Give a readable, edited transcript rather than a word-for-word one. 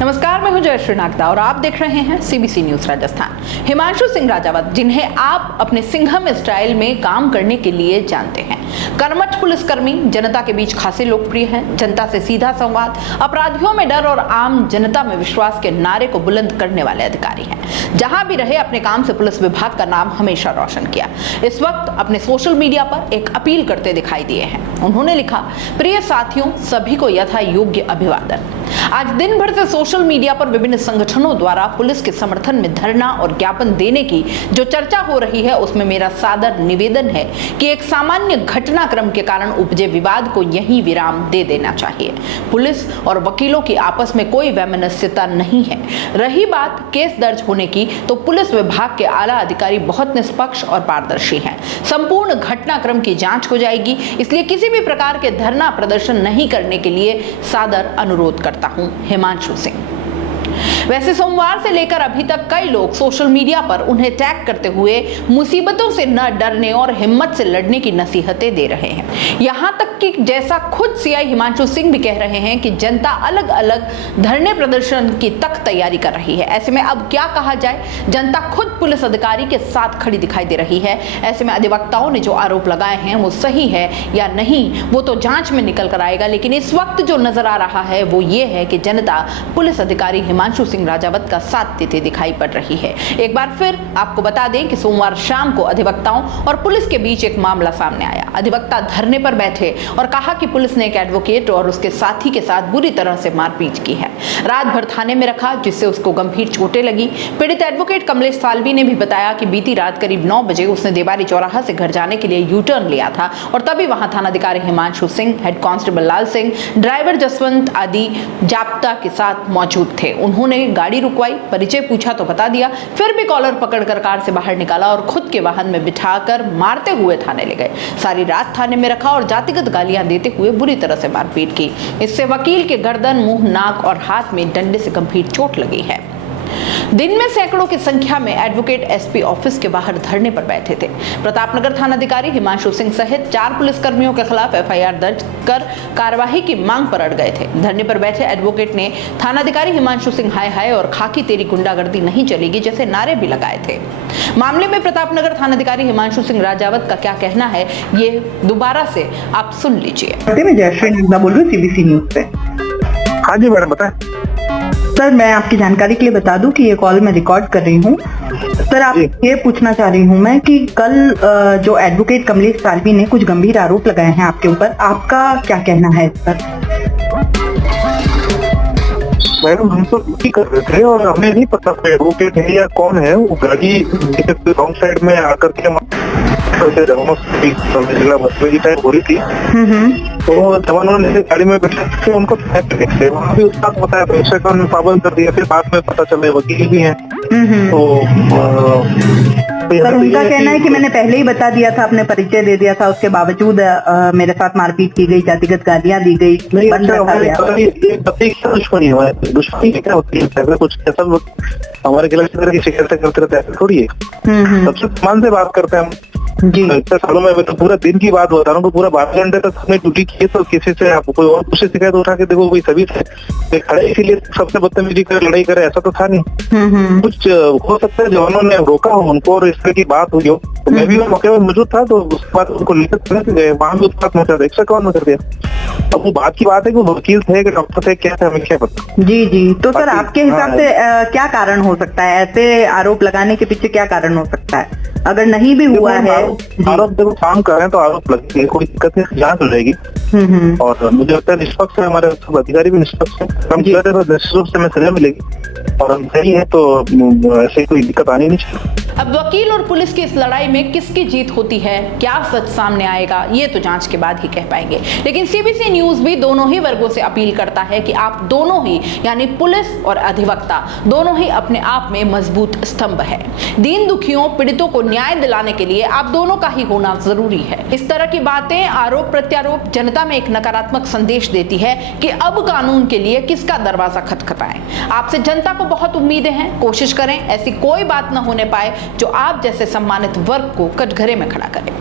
नमस्कार, मैं हूं जयश्री नागदा और आप देख रहे हैं सीबीसी न्यूज राजस्थान। हिमांशु सिंह राजावत, जिन्हें आप अपने सिंघम स्टाइल में काम करने के लिए जानते हैं, कर्मठ पुलिसकर्मी, जनता के बीच खासे लोकप्रिय हैं। जनता से सीधा संवाद, अपराधियों में डर और आम जनता में विश्वास के नारे को बुलंद करने वाले अधिकारी हैं। जहां भी रहे, अपने काम से पुलिस विभाग का नाम हमेशा रोशन किया। इस वक्त अपने सोशल मीडिया पर एक अपील करते दिखाई दिए हैं। उन्होंने लिखा, प्रिय साथियों, सभी को यथा योग्य अभिवादन। आज दिन भर से सोशल मीडिया पर विभिन्न संगठनों द्वारा पुलिस के समर्थन में धरना और ज्ञापन देने की जो चर्चा हो रही है, उसमें मेरा सादर निवेदन है कि एक सामान्य घटनाक्रम के कारण उपजे विवाद को यहीं विराम दे देना चाहिए। पुलिस और वकीलों की आपस में कोई वैमनस्यता नहीं है। रही बात केस दर्ज होने की, तो पुलिस विभाग के आला अधिकारी बहुत निष्पक्ष और पारदर्शी हैं। संपूर्ण घटनाक्रम की जांच हो जाएगी, इसलिए किसी भी प्रकार के धरना प्रदर्शन नहीं करने के लिए सादर अनुरोध करता हूं। हिमांशु सिंह। वैसे सोमवार से लेकर अभी तक कई लोग सोशल मीडिया पर उन्हें टैग करते हुए मुसीबतों से न डरने और हिम्मत से लड़ने की नसीहतें दे रहे हैं। यहां तक कि जैसा खुद सीआई हिमांशु सिंह भी कह रहे हैं कि जनता अलग अलग धरने प्रदर्शन की तक तैयारी कर रही है। ऐसे में अब क्या कहा जाए, जनता खुद पुलिस अधिकारी के साथ खड़ी दिखाई दे रही है। ऐसे में अधिवक्ताओं ने जो आरोप लगाए हैं वो सही है या नहीं, वो तो जांच में निकल कर आएगा। लेकिन इस वक्त जो नजर आ रहा है वो ये है कि जनता पुलिस अधिकारी हिमांशु सिंह राजावत का साथ देते दिखाई पड़ रही है। एक बार फिर आपको बता दें कि सोमवार शाम को अधिवक्ताओं और पुलिस के बीच एक मामला सामने आया। अधिवक्ता धरने पर बैठे और कहा कि पुलिस ने एक एडवोकेट और उसके साथी के साथ बुरी तरह से मारपीट की है। रात भर थाने में रखा, जिससे उसको गंभीर चोटें लगी। पीड़ित एडवोकेट कमलेश सालवी ने भी बताया कि बीती रात करीब 9 बजे उसने देवारी चौराहा से घर जाने के लिए यू टर्न लिया था और तभी वहां थानाधिकारी हिमांशु सिंह, हेड कांस्टेबल लाल सिंह, ड्राइवर जसवंत आदि जाप्ता के साथ मौजूद थे। उन्होंने गाड़ी रुकवाई, परिचय पूछा तो बता दिया, फिर भी कॉलर पकड़कर कार से बाहर निकाला और खुद के वाहन में बिठाकर मारते हुए थाने ले गए। सारी रात थाने में रखा और जातिगत गालियां देते हुए बुरी तरह से मारपीट की। इससे वकील के गर्दन, मुंह, नाक और हाथ में डंडे से गंभीर चोट लगी है। दिन में सैकड़ों की संख्या में एडवोकेट एसपी ऑफिस के बाहर धरने पर बैठे थे। प्रतापनगर थानाधिकारी हिमांशु सिंह सहित 4 पुलिसकर्मियों के खिलाफ एफआईआर दर्ज कर कार्रवाई की मांग पर अड़ गए थे। धरने पर बैठे एडवोकेट ने थानाधिकारी हिमांशु सिंह हाय हाय और खाकी तेरी गुंडागर्दी नहीं चलेगी जैसे नारे भी लगाए थे। मामले में प्रतापनगर थानाधिकारी हिमांशु सिंह राजावत का क्या कहना है, ये दोबारा से आप सुन लीजिए। मैं जयश्री नागदा बोल रही हूँ सीबीसी न्यूज से। हाँ जी मैडम, बताएं। सर, मैं आपकी जानकारी के लिए बता दूं कि ये कॉल मैं रिकॉर्ड कर रही हूँ। सर, आप ये पूछना चाह रही हूँ मैं कि कल जो एडवोकेट कमलेश सालवी ने कुछ गंभीर आरोप लगाए हैं आपके ऊपर, आपका क्या कहना है इस पर? मैडम, हम तो ड्यूटी कर रहे थे और हमें नहीं पता था एडवोकेट है या कौन है। वो गाड़ी रॉन्ग साइड में आकर के टाइप हो रही थी, तो जवानों ने गाड़ी में बैठे उनको वहाँ भी उसका बताया, पैसे का पाबंद कर दिया। फिर बाद में पता चले वकील भी हैं। सर, उनका कहना है कि मैंने पहले ही बता दिया था, अपने परिचय दे दिया था, उसके बावजूद मेरे साथ मारपीट की गई, जातिगत गालियां दी गई। दुश्मनी क्या होती है? कुछ ऐसा हमारे खिलाफ की शिकायतें करते रहते हैं, थोड़ी है। सबसे सम्मान से बात करते हैं हम जी। इतने सालों में तो पूरा दिन की बात बता रहा हूँ, पूरा 12 घंटे तक हमने ड्यूटी की, तो किसी से आप कोई और दूसरी शिकायत उठा के देखो, कोई सभी से खड़े इसीलिए सबसे बदतमीजी करे, लड़ाई करे, ऐसा तो था नहीं। कुछ हो सकता है जवानों ने रोका हो उनको और इस तरह की बात हुई हो, तो मैं भी मौके पर मौजूद था, तो उसके बाद उनको लेकर गए, वहां भी उत्पात मचा दिया। एक्स्ट्रा कौन कर दिया? अब वो बात की बात है कि वो वकील थे कि डॉक्टर थे, क्या थे, हमें क्या पता। जी जी। तो सर, आपके हिसाब से क्या कारण हो सकता है? ऐसे आरोप लगाने के पीछे क्या कारण हो सकता है? अगर नहीं भी हुआ है, आरोप देखो काम कर रहे हैं तो आरोप लगेंगे, कोई दिक्कत नहीं, जांच हो जाएगी। और मुझे लगता है निष्पक्ष है, हमारे सब अधिकारी भी निष्पक्ष है। हम कहते हैं निश्चित रूप से हमें सजा मिलेगी और हम सही है, तो ऐसे कोई दिक्कत आनी नहीं चाहिए। अब वकील और पुलिस की इस लड़ाई में किसकी जीत होती है, क्या सच सामने आएगा, ये तो जांच के बाद ही कह पाएंगे। लेकिन सीबीसी न्यूज भी दोनों ही वर्गों से अपील करता है कि आप दोनों ही, यानी पुलिस और अधिवक्ता, दोनों ही अपने आप में मजबूत स्तंभ है। दीन दुखियों, पीड़ितों को न्याय दिलाने के लिए आप दोनों का ही होना जरूरी है। इस तरह की बातें, आरोप प्रत्यारोप जनता में एक नकारात्मक संदेश देती है कि अब कानून के लिए किसका दरवाजा खटखटाएं। आपसे जनता को बहुत उम्मीदें हैं, कोशिश करें ऐसी कोई बात न होने पाए जो आप जैसे सम्मानित वर्ग को कटघरे में खड़ा करे।